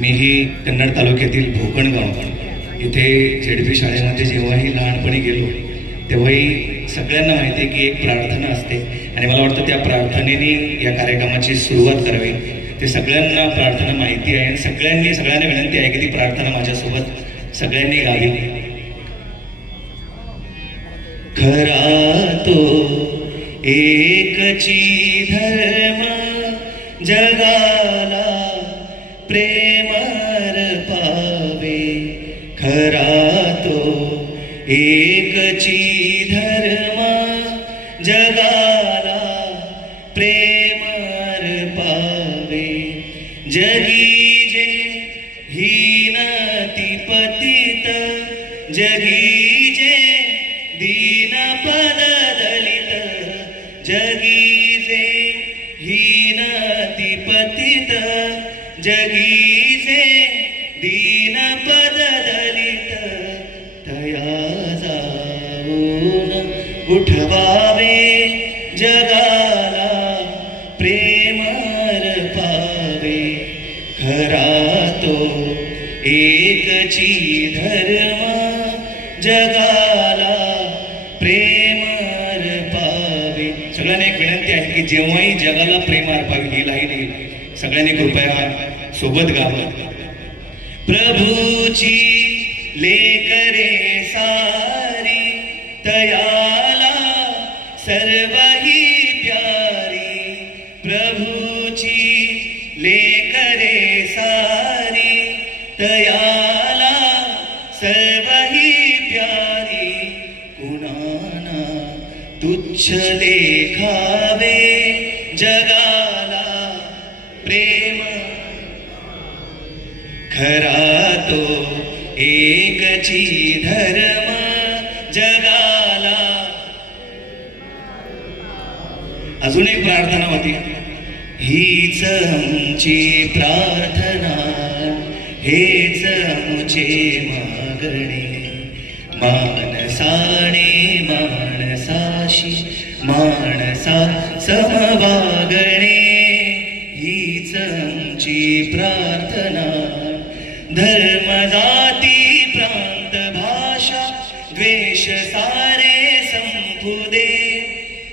मीही कन्नड तालुक्यातील भोकणगाव इथे झेडपी शाळेमध्ये जेव्हाही लहानपणी गेलो तेव्हाही सगळ्यांना माहिती आहे की एक प्रार्थना असते आणि मला वाटतं त्या प्रार्थनेने या कार्यक्रमाची सुरुवात करावी। ते सगळ्यांना प्रार्थना माहिती आहे, सगळ्यांना विनंती आहे की ती प्रार्थना माझ्यासोबत सगळ्यांनी गावी। खरा तो एकची धर्म जगाला प्रेमर पावे, खरा तो एकची धर्म जगाला प्रेमर पावे। जगी जे हीनती पतित, जगी जे दीन पद दलित, जगी जे हीनती पतित, जगी जे दीन पद दलित, तया जाऊन उठवावे जगाला प्रेमर पावे। खरा तो एकची धर्म जगाला प्रेमर पावे। सगळ्यांना एक विनंती आहे की जेव्हाही जगाला प्रेम अर्पावे ही लाईन सगळ्यांनी कृपया सोबत गावं। प्रभूची लेकरे सारी, तयाला सर्वही प्यारी, प्रभूची लेकरे सारी, तयाला सर्वही प्यारी। कुणाना तुच्छ लेखावे जगाला प्रेम, खरा तो एकची धर्म जगाला। अजून एक प्रार्थना होती, हीच आमची प्रार्थना, हेच आमचे मागणे, मानसाने मानसाशी मानसा समवागणे। हीच आमची प्रार्थना, धर्म जाती प्रांत भाषा द्वेष सारे संपू दे,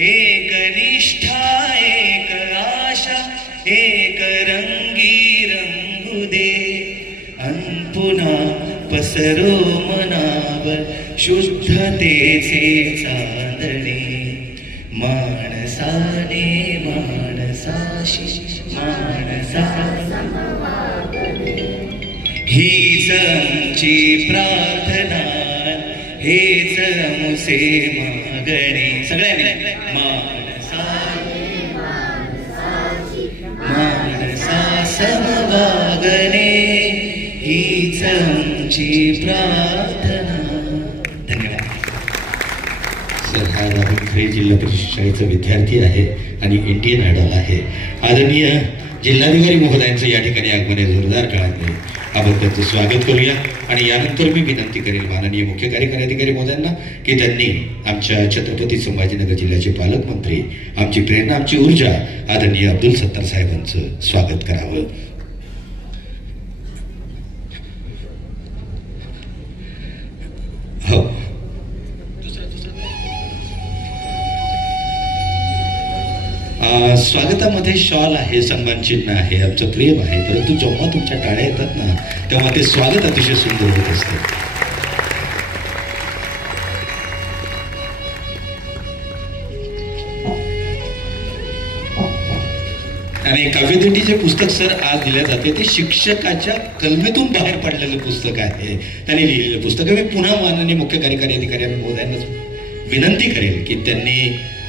एक निष्ठा एक आशा एक रंगी रंगू दे। अन पुन्हा पसरो मनावर शुद्धतेचे चांदणे, माणसाने माणसाशी माणसा समवागणे। हीच आमची प्रार्थना, हेच मुसे मागणे। सगळ्यांनी माणसा समवागणे, हीच आमची प्रार्थना। धन्यवाद सर। हा राहुल खरे जिल्हा परिषद शाळेचा विद्यार्थी आहे आणि इंडियन आयडॉल आहे। आदरणीय जिल्हाधिकारी महोदयांचं या ठिकाणी आगमन आहे, जोरदार काळात आपण त्यांचं स्वागत करूया। आणि यानंतर मी विनंती करेल माननीय मुख्य कार्यकारी अधिकारी महोदयांना की त्यांनी आमच्या छत्रपती संभाजीनगर जिल्ह्याचे पालकमंत्री, आमची प्रेरणा आमची ऊर्जा आदरणीय अब्दुल सत्तार साहेबांचं स्वागत करावं। हो, स्वागतामध्ये शॉल आहे, सन्मान चिन्ह आहे, आमचं प्रेम आहे, परंतु जेव्हा तुमच्या टाळ्या येतात ना तेव्हा ते स्वागत अतिशय सुंदर होत असतं। आणि काव्यदिंडीचे पुस्तक सर आज दिले जाते ते शिक्षकाच्या कलमेतून बाहेर पडलेलं पुस्तक आहे, त्यांनी लिहिलेलं पुस्तक आहे। मी पुन्हा माननीय मुख्य कार्यकारी अधिकारी महोदयांना विनंती करेल की त्यांनी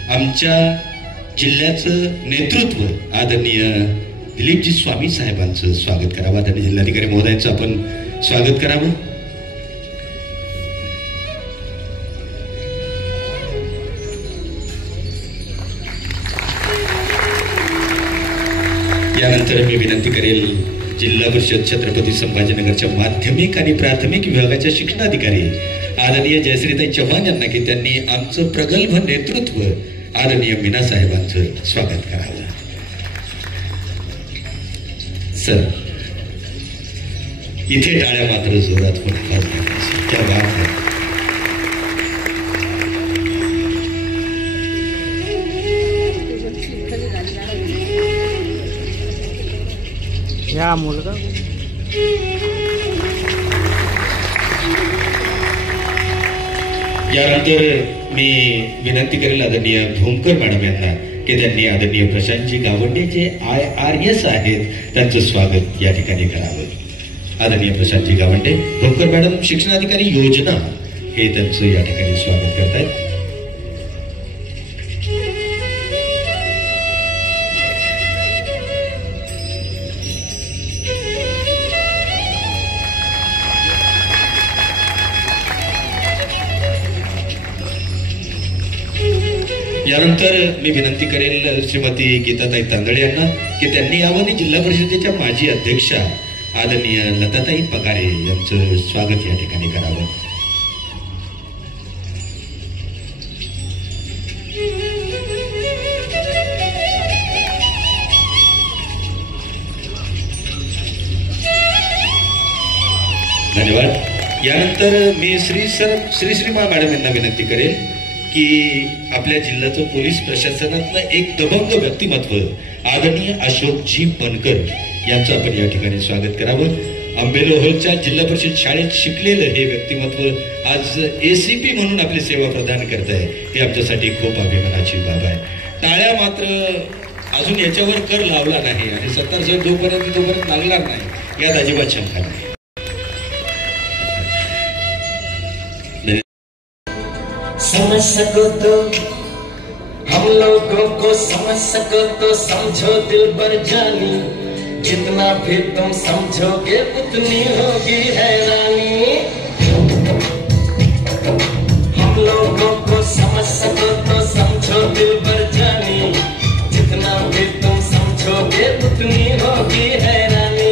आमच्या जिल्ह्याचं नेतृत्व आदरणीय दिलीपजी स्वामी साहेबांचं स्वागत करावं। आदरणीय जिल्हाधिकारी महोदयांचं आपण स्वागत करावं। यानंतर मी विनंती करेल जिल्हा परिषद छत्रपती संभाजीनगरच्या माध्यमिक आणि प्राथमिक विभागाच्या शिक्षणाधिकारी आदरणीय जयश्रीताई चव्हाण यांना की त्यांनी आमचं प्रगल्भ नेतृत्व आदरणीय मीना साहेबांचं स्वागत करावं। सर इथे टाळ्या मात्र जोरात फटकाच घालायची. त्या बात आहे. या मुलगा यानंतर मी विनंती करेल आदरणीय भोमकर मॅडम यांना की त्यांनी आदरणीय प्रशांतजी गावंडे जे IRS आहेत त्यांचं स्वागत या ठिकाणी करावं. आदरणीय प्रशांतजी गावंडे, भोमकर मॅडम शिक्षणाधिकारी योजना हे त्यांचं या ठिकाणी स्वागत करतायत. यानंतर मी विनंती करेल श्रीमती गीताताई तांदळे यांना की त्यांनी यावं आणि जिल्हा परिषदेच्या माजी अध्यक्षा आदरणीय लताताई पगारे यांचं स्वागत या ठिकाणी करावं. धन्यवाद. यानंतर मी श्रीमा मॅडम यांना विनंती करेल की आपल्या जिल्ह्याचं पोलीस प्रशासनातलं एक दबंग व्यक्तिमत्व आदरणीय अशोकजी बनकर यांचं आपण या ठिकाणी स्वागत करावं. आंबेलोहच्या जिल्हा परिषद शाळेत शिकलेलं हे व्यक्तिमत्व आज ACP म्हणून आपली सेवा प्रदान करत आहे. हे आमच्यासाठी खूप अभिमानाची बाब आहे. टाळ्या मात्र अजून याच्यावर कर लावला नाही आणि सत्तार साहेब जोपर्यंत लागणार नाही यात अजिबात शंका नाही. समझ सको तो हम लोगों को समझ सको तो समझो दिल पर जानी, जितना भी तुम समझोगे उतनी होगी हैरानी. हम लोगों को समझ सको तो समझो दिल पर जानी, जितना भी तुम समझोगे उतनी होगी हैरानी.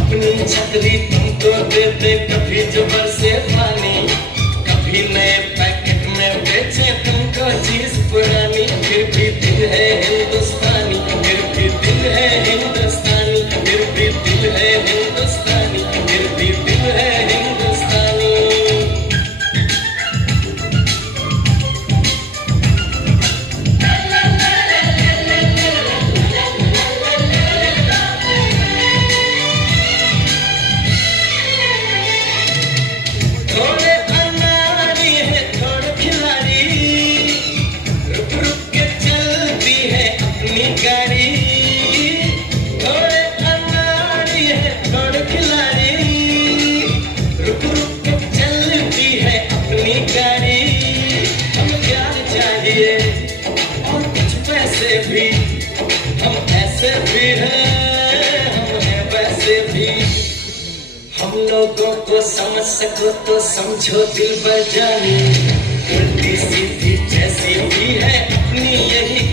अपनी छतरी तुमको देते कभी जुबर से पानी, कभी नए बेचे तुमको चीज पुरानी. फिर भी दिल है हिंदुस्तानी, फिर भी दिल है हिंदुस्तानी, फिर भी दिल है हिंदुस्तानी, फिर भी दिल है हिंदुस्तानी. थोड़े अनाड़ी है थोड़े खिलाड़ी, रुक रुक के चलती है अपनी गाड़ी. थोड़े अनाड़ी है थोड़े खिलाड़ी, रुक रुक के चलती है अपनी गाड़ी. हमें प्यार चाहिए और कुछ पैसे भी, हम ऐसे भी हैं हम हैं वैसे भी. हम लोगों को समझ सको तो समझो दिल पर जानी, उल्टी सीधी जैसी भी है अपनी यही